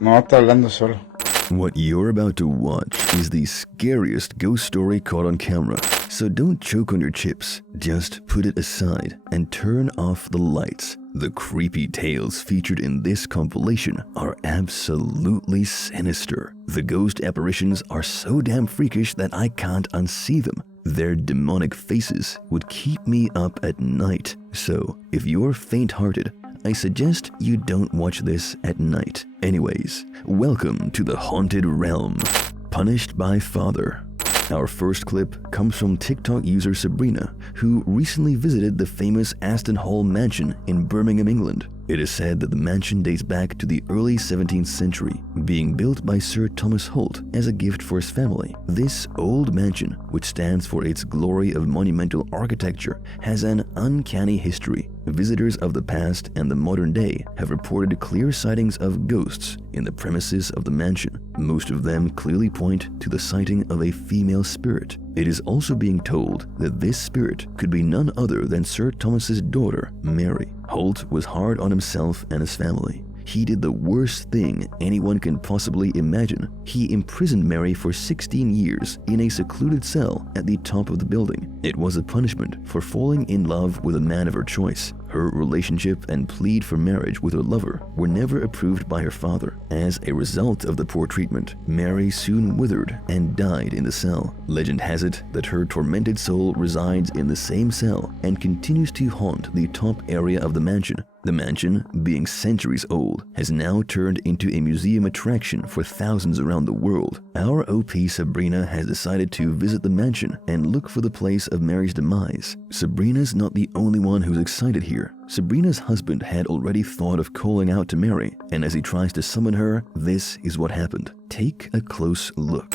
No, está hablando solo. What you're about to watch is the scariest ghost story caught on camera. So don't choke on your chips, just put it aside and turn off the lights. The creepy tales featured in this compilation are absolutely sinister. The ghost apparitions are so damn freakish that I can't unsee them. Their demonic faces would keep me up at night. So if you're faint-hearted, I suggest you don't watch this at night. Anyways, welcome to the haunted realm. Punished by Father. Our first clip comes from TikTok user Sabrina, who recently visited the famous Aston Hall mansion in Birmingham, England. It is said that the mansion dates back to the early 17th century, being built by Sir Thomas Holt as a gift for his family. This old mansion, which stands for its glory of monumental architecture, has an uncanny history. Visitors of the past and the modern day have reported clear sightings of ghosts in the premises of the mansion. Most of them clearly point to the sighting of a female spirit. It is also being told that this spirit could be none other than Sir Thomas's daughter, Mary. Holt was hard on himself and his family. He did the worst thing anyone can possibly imagine. He imprisoned Mary for 16 years in a secluded cell at the top of the building. It was a punishment for falling in love with a man of her choice. Her relationship and plead for marriage with her lover were never approved by her father. As a result of the poor treatment, Mary soon withered and died in the cell. Legend has it that her tormented soul resides in the same cell and continues to haunt the top area of the mansion. The mansion, being centuries old, has now turned into a museum attraction for thousands around the world. Our OP Sabrina has decided to visit the mansion and look for the place of Mary's demise. Sabrina's not the only one who's excited here. Sabrina's husband had already thought of calling out to Mary, and as he tries to summon her, this is what happened. Take a close look.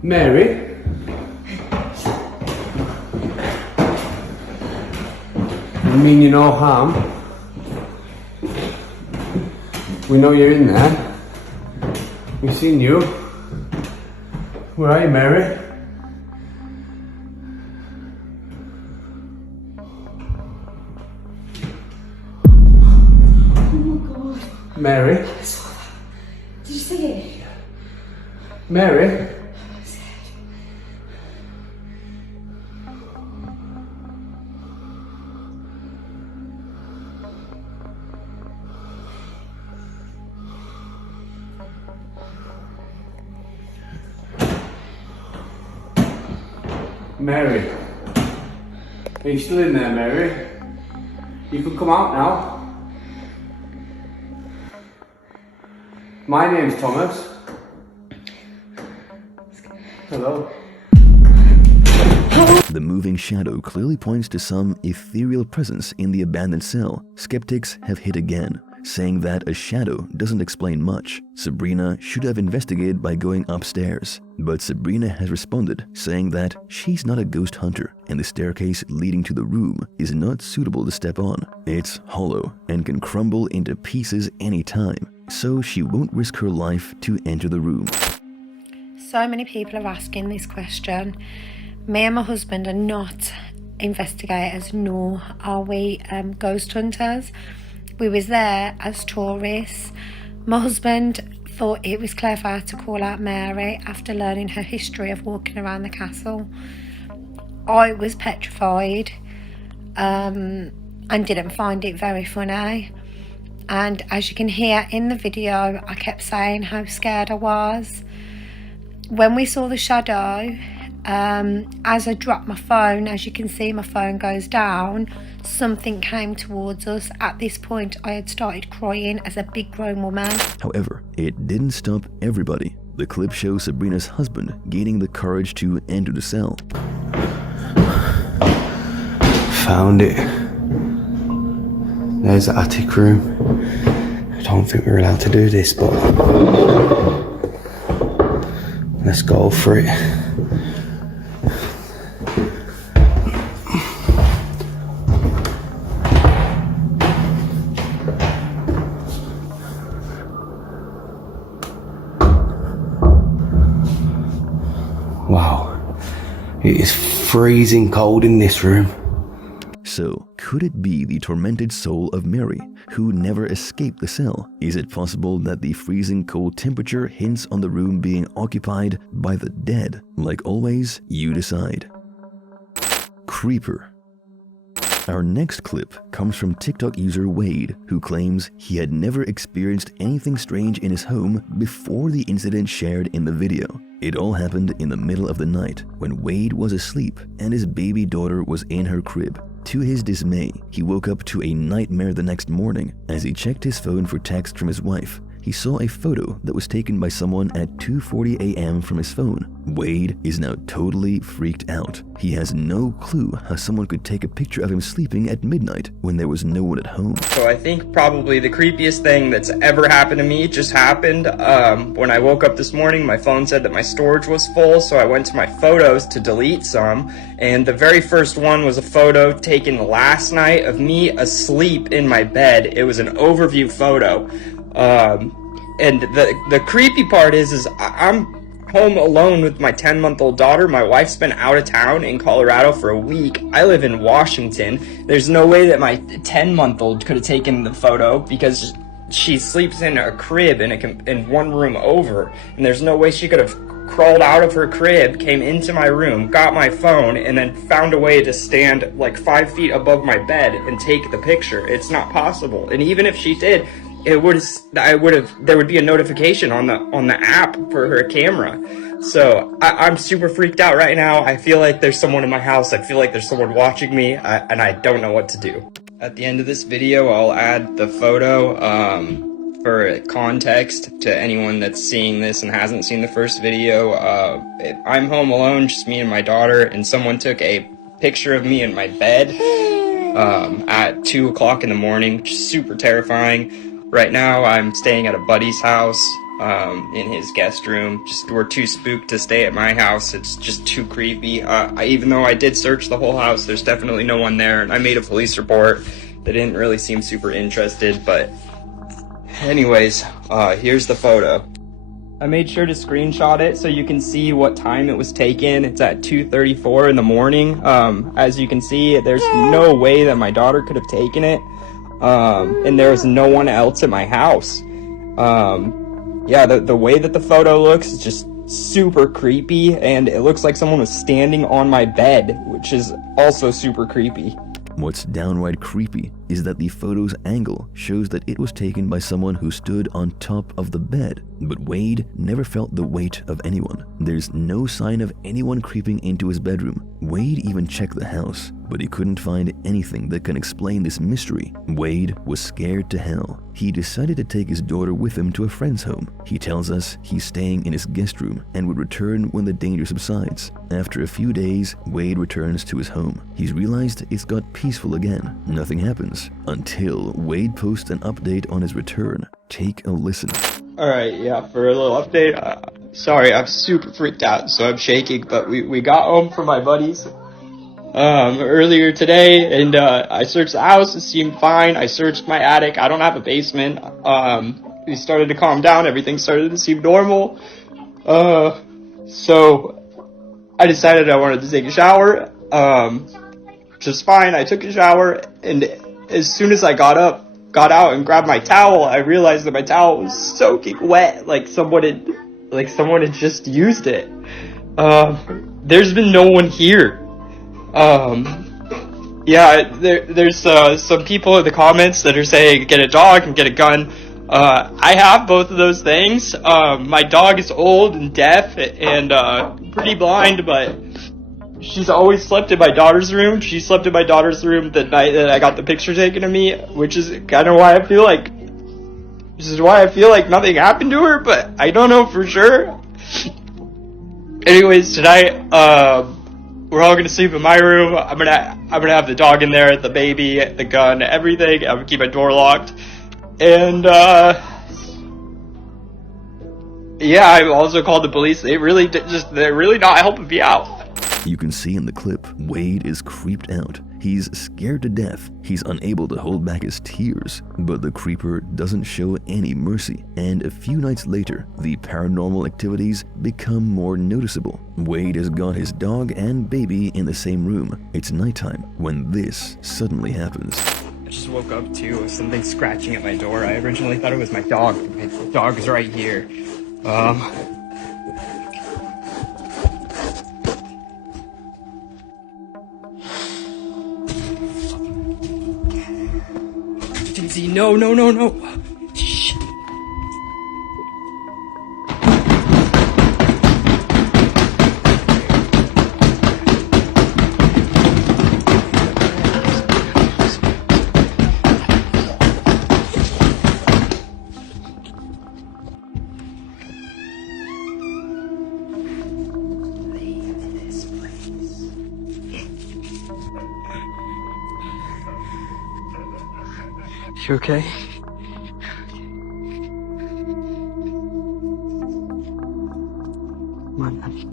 Mary? I mean you no harm. We know you're in there. We've seen you. Where are you, Mary? Oh my God. Mary? I saw that. Did you see it? Mary? Mary, are you still in there, Mary? You can come out now. My name's Thomas. Hello. The moving shadow clearly points to some ethereal presence in the abandoned cell. Skeptics have hit again, saying that a shadow doesn't explain much. Sabrina should have investigated by going upstairs. But Sabrina has responded, saying that she's not a ghost hunter and the staircase leading to the room is not suitable to step on. It's hollow and can crumble into pieces anytime, so she won't risk her life to enter the room. So many people are asking this question. Me and my husband are not investigators, nor are we ghost hunters. We was there as tourists. My husband thought it was clever to call out Mary after learning her history of walking around the castle. I was petrified and didn't find it very funny. And as you can hear in the video, I kept saying how scared I was. When we saw the shadow, as I dropped my phone, as you can see my phone goes down, something came towards us. At this point I had started crying as a big grown woman. However, it didn't stop everybody. The clip shows Sabrina's husband gaining the courage to enter the cell. Found it. There's the attic room. I don't think we're allowed to do this, but Let's go for it. Wow, it is freezing cold in this room. So, could it be the tormented soul of Mary, who never escaped the cell? Is it possible that the freezing cold temperature hints on the room being occupied by the dead? Like always, you decide. Creeper. Our next clip comes from TikTok user Wade, who claims he had never experienced anything strange in his home before the incident shared in the video. It all happened in the middle of the night when Wade was asleep and his baby daughter was in her crib. To his dismay, he woke up to a nightmare the next morning. As he checked his phone for text from his wife, he saw a photo that was taken by someone at 2:40 a.m. from his phone. Wade is now totally freaked out. He has no clue how someone could take a picture of him sleeping at midnight when there was no one at home. So I think probably the creepiest thing that's ever happened to me just happened. When I woke up this morning, my phone said that my storage was full, so I went to my photos to delete some, and the very first one was a photo taken last night of me asleep in my bed. It was an overview photo. And the creepy part is I'm home alone with my 10-month-old daughter. My wife's been out of town in Colorado for a week. I live in Washington. There's no way that my 10-month-old could have taken the photo because she sleeps in a crib in one room over, and there's no way she could have crawled out of her crib, came into my room, got my phone, and then found a way to stand like 5 feet above my bed and take the picture. It's not possible. And even if she did, there would be a notification on the app for her camera. So I'm super freaked out right now. I feel like there's someone in my house. I feel like there's someone watching me, and I don't know what to do. At the end of this video, I'll add the photo for context to anyone that's seeing this and hasn't seen the first video. I'm home alone, just me and my daughter, and someone took a picture of me in my bed at 2 o'clock in the morning, which is super terrifying. Right now, I'm staying at a buddy's house in his guest room. We're too spooked to stay at my house. It's just too creepy. Even though I did search the whole house, there's definitely no one there. And I made a police report. They didn't really seem super interested. But anyways, here's the photo. I made sure to screenshot it so you can see what time it was taken. It's at 2:34 in the morning. As you can see, there's no way that my daughter could have taken it. And there was no one else at my house. Yeah, the way that the photo looks is just super creepy, and it looks like someone was standing on my bed, which is also super creepy. What's downright creepy is that the photo's angle shows that it was taken by someone who stood on top of the bed, but Wade never felt the weight of anyone. There's no sign of anyone creeping into his bedroom. Wade even checked the house, but he couldn't find anything that can explain this mystery. Wade was scared to hell. He decided to take his daughter with him to a friend's home. He tells us he's staying in his guest room and would return when the danger subsides. After a few days, Wade returns to his home. He's realized it's got peaceful again. Nothing happens until Wade posts an update on his return. Take a listen. Alright, yeah, for a little update, sorry, I'm super freaked out, so I'm shaking, but we got home from my buddies earlier today, and I searched the house. It seemed fine. I searched my attic. I don't have a basement. We started to calm down. Everything started to seem normal. So I decided I wanted to take a shower, which is fine. I took a shower, and as soon as I got out and grabbed my towel, I realized that my towel was soaking wet, like someone had just used it. There's been no one here. Yeah, there's some people in the comments that are saying get a dog and get a gun. I have both of those things. My dog is old and deaf and pretty blind, but she's always slept in my daughter's room. She slept in my daughter's room the night that I got the picture taken of me, which is kind of why I feel like nothing happened to her, but I don't know for sure. Anyways, tonight, we're all gonna sleep in my room. I'm gonna have the dog in there, the baby, the gun, everything. I'm gonna keep my door locked, and Yeah, I also called the police. They're really not helping me out. You can see in the clip, Wade is creeped out. He's scared to death. He's unable to hold back his tears, but the creeper doesn't show any mercy. And a few nights later, the paranormal activities become more noticeable. Wade has got his dog and baby in the same room. It's nighttime when this suddenly happens. I just woke up to something scratching at my door. I originally thought it was my dog. My dog is right here. Daisy, no. Shit. You okay? Come on, honey.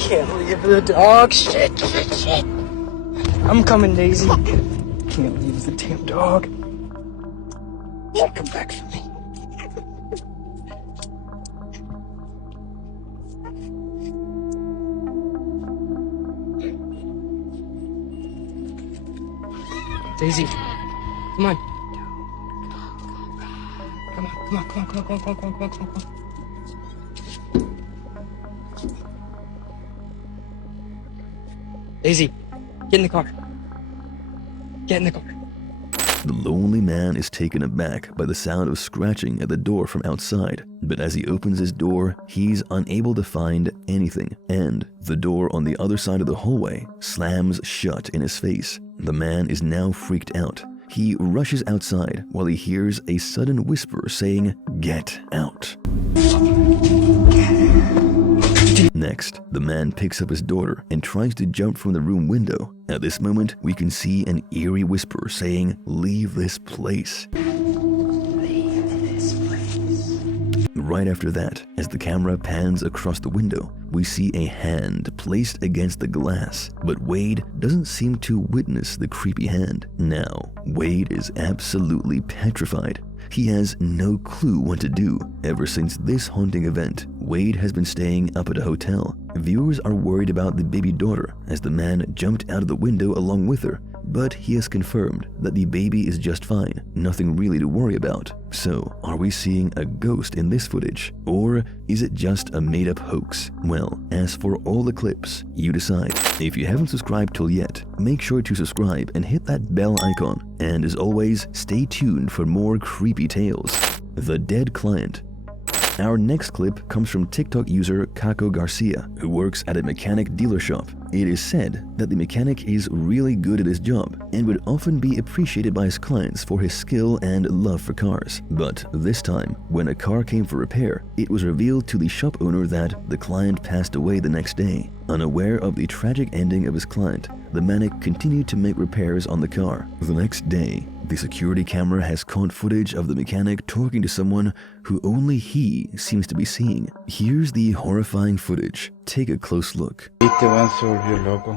Can't leave the dog. Shit. I'm coming, Daisy. Can't leave the damn dog. She'll come back for me. Daisy, come on. Come on. Daisy, get in the car. Get in the car. The lonely man is taken aback by the sound of scratching at the door from outside, but as he opens his door, he's unable to find anything, and the door on the other side of the hallway slams shut in his face. The man is now freaked out. He rushes outside while he hears a sudden whisper saying, "Get out." Next, the man picks up his daughter and tries to jump from the room window. At this moment, we can see an eerie whisper saying, "Leave this place." Right after that, as the camera pans across the window, we see a hand placed against the glass, but Wade doesn't seem to witness the creepy hand. Now, Wade is absolutely petrified. He has no clue what to do. Ever since this haunting event, Wade has been staying up at a hotel. Viewers are worried about the baby daughter as the man jumped out of the window along with her, but he has confirmed that the baby is just fine, nothing really to worry about. So, are we seeing a ghost in this footage, or is it just a made-up hoax? Well, as for all the clips, you decide. If you haven't subscribed till yet, make sure to subscribe and hit that bell icon. And as always, stay tuned for more creepy tales. The Dead Client. Our next clip comes from TikTok user Kako Garcia, who works at a mechanic dealer shop. It is said that the mechanic is really good at his job and would often be appreciated by his clients for his skill and love for cars. But this time, when a car came for repair, it was revealed to the shop owner that the client passed away the next day. Unaware of the tragic ending of his client, the mechanic continued to make repairs on the car. The next day, the security camera has caught footage of the mechanic talking to someone who only he seems to be seeing. Here's the horrifying footage. Take a close look. Este weón se volvió loco.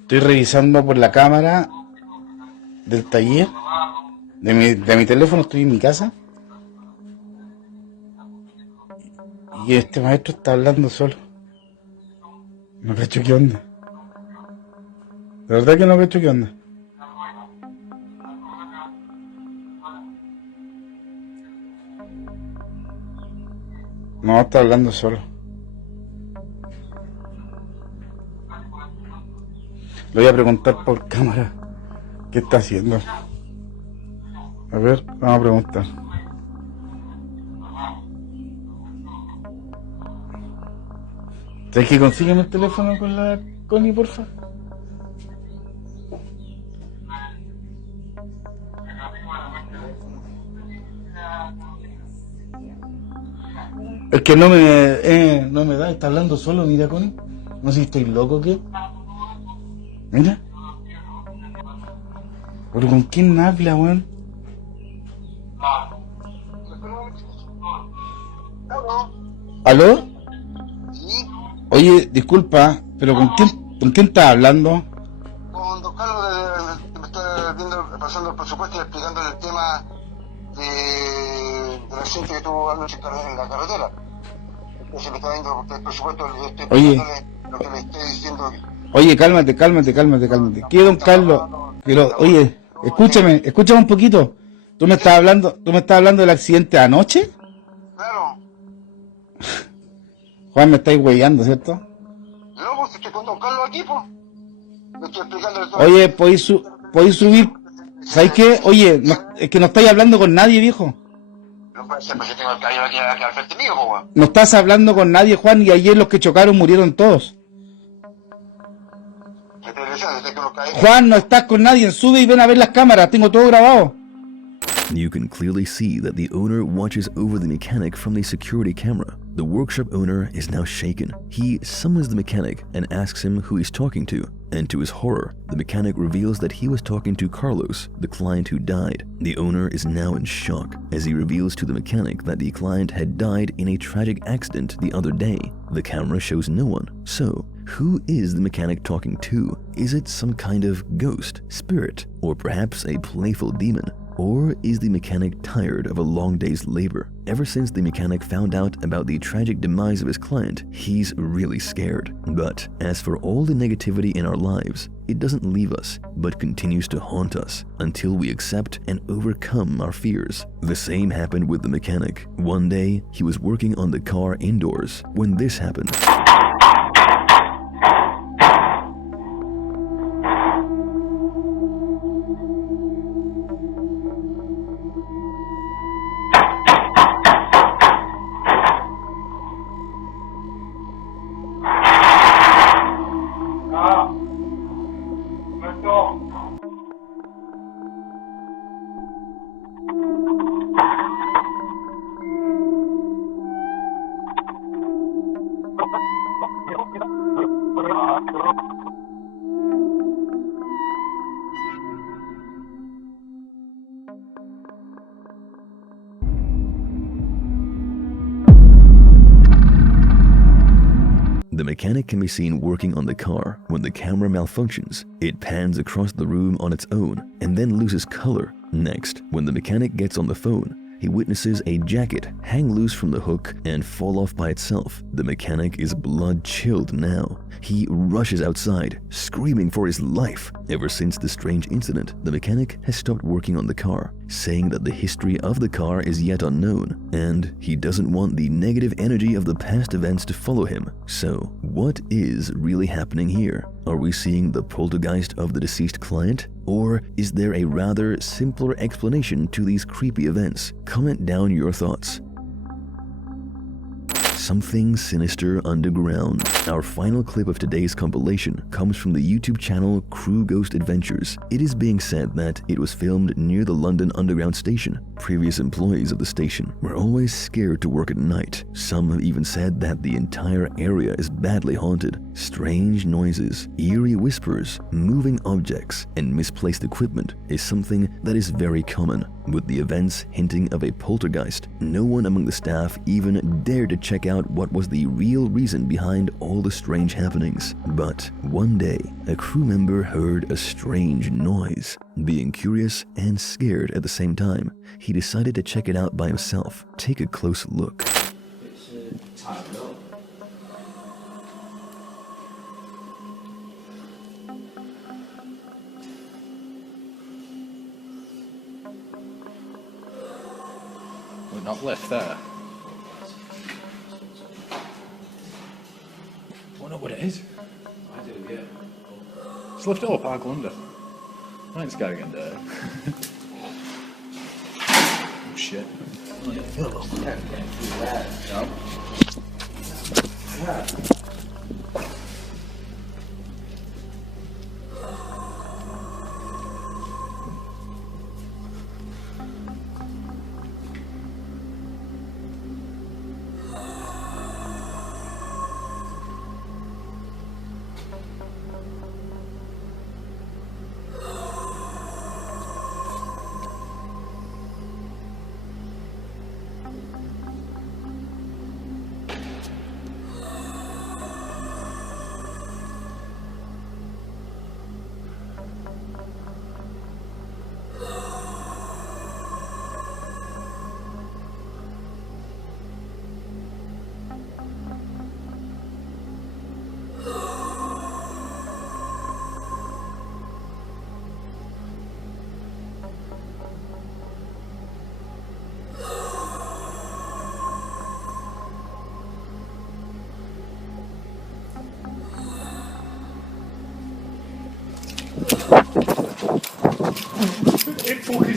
Estoy revisando por la cámara del taller de mi teléfono, estoy en mi casa. Y este maestro está hablando solo. No cacho qué onda. De verdad que no cacho qué onda. No, está hablando solo. Le voy a preguntar por cámara qué está haciendo. A ver, vamos a preguntar. ¿Sabes que consígueme el teléfono con la Connie, porfa? Es que no me da, está hablando solo, mira, Connie. No sé si estoy loco o qué. Mira. ¿Pero con quién habla, weón? ¿Aló? Oye, disculpa, pero ¿con quién estás hablando? Con don Carlos, me está viendo, pasando el presupuesto y explicándole el tema del accidente que tuvo anoche en la carretera. Entonces me está viendo el presupuesto, le estoy explicándole lo que le estoy diciendo. Oye, cálmate. ¿Qué, don Carlos? Pero, oye, escúchame un poquito. ¿Tú me estás hablando del accidente de anoche? Claro. Juan, me estáis huellando, ¿cierto? No, pues estoy con don Carlos aquí, pues. Le estoy explicándole todo. Oye, ¿podéis subir? ¿Sabes qué? Oye, es que no estáis hablando con nadie, viejo. No puede ser, pues yo tengo el caballero aquí al frente mío, pues. No estás hablando con nadie, Juan, y ayer los que chocaron murieron todos. Juan, no estás con nadie, sube y ven a ver las cámaras, tengo todo grabado. You can clearly see that the owner watches over the mechanic from the security camera. The workshop owner is now shaken. He summons the mechanic and asks him who he's talking to. And to his horror, the mechanic reveals that he was talking to Carlos, the client who died. The owner is now in shock as he reveals to the mechanic that the client had died in a tragic accident the other day. The camera shows no one. So, who is the mechanic talking to? Is it some kind of ghost, spirit, or perhaps a playful demon? Or is the mechanic tired of a long day's labor? Ever since the mechanic found out about the tragic demise of his client, he's really scared. But as for all the negativity in our lives, it doesn't leave us, but continues to haunt us until we accept and overcome our fears. The same happened with the mechanic. One day, he was working on the car indoors when this happened. The mechanic can be seen working on the car. When the camera malfunctions, it pans across the room on its own and then loses color. Next, when the mechanic gets on the phone, he witnesses a jacket hang loose from the hook and fall off by itself. The mechanic is blood-chilled now. He rushes outside, screaming for his life. Ever since the strange incident, the mechanic has stopped working on the car, saying that the history of the car is yet unknown, and he doesn't want the negative energy of the past events to follow him. So, what is really happening here? Are we seeing the poltergeist of the deceased client? Or is there a rather simpler explanation to these creepy events? Comment down your thoughts. Something sinister underground. Our final clip of today's compilation comes from the YouTube channel Crew Ghost Adventures. It is being said that it was filmed near the London Underground station. Previous employees of the station were always scared to work at night. Some have even said that the entire area is badly haunted. Strange noises, eerie whispers, moving objects, and misplaced equipment is something that is very common. With the events hinting of a poltergeist, no one among the staff even dared to check out what was the real reason behind all the strange happenings. But one day, a crew member heard a strange noise. Being curious and scared at the same time, he decided to check it out by himself. Take a close look. We're not left there. I don't know what it is. I do, yeah. Just lift it up, I'll go under. I ain't scared again, there. Oh shit.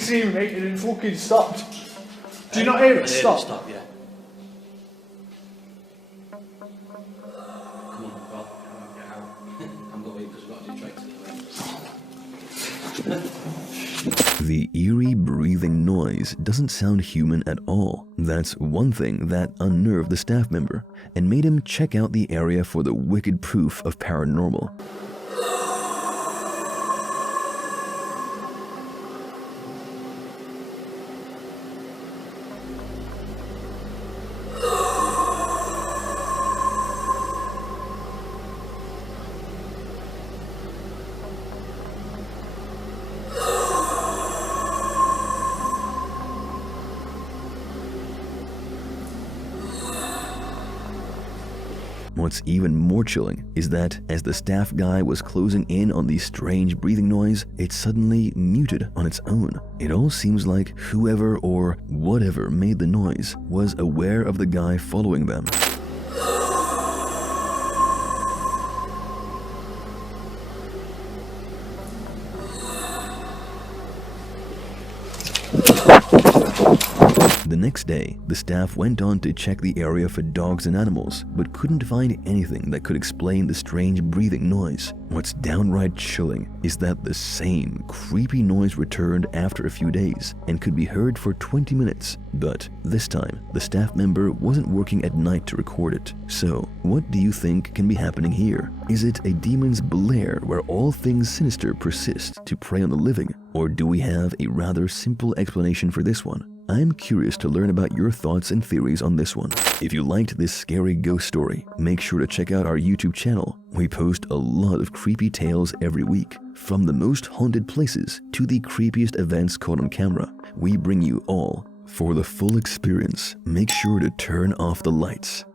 see me and it fucking stopped. Do you not hear it stop? Stop, yeah. Come on, well, get out. I'm going because we've got to do tricks. The eerie breathing noise doesn't sound human at all. That's one thing that unnerved the staff member and made him check out the area for the wicked proof of paranormal. What's even more chilling is that as the staff guy was closing in on the strange breathing noise, it suddenly muted on its own. It all seems like whoever or whatever made the noise was aware of the guy following them. The next day, the staff went on to check the area for dogs and animals, but couldn't find anything that could explain the strange breathing noise. What's downright chilling is that the same creepy noise returned after a few days and could be heard for 20 minutes. But this time, the staff member wasn't working at night to record it. So, what do you think can be happening here? Is it a demon's lair where all things sinister persist to prey on the living? Or do we have a rather simple explanation for this one? I'm curious to learn about your thoughts and theories on this one. If you liked this scary ghost story, make sure to check out our YouTube channel. We post a lot of creepy tales every week. From the most haunted places to the creepiest events caught on camera, we bring you all. For the full experience, make sure to turn off the lights.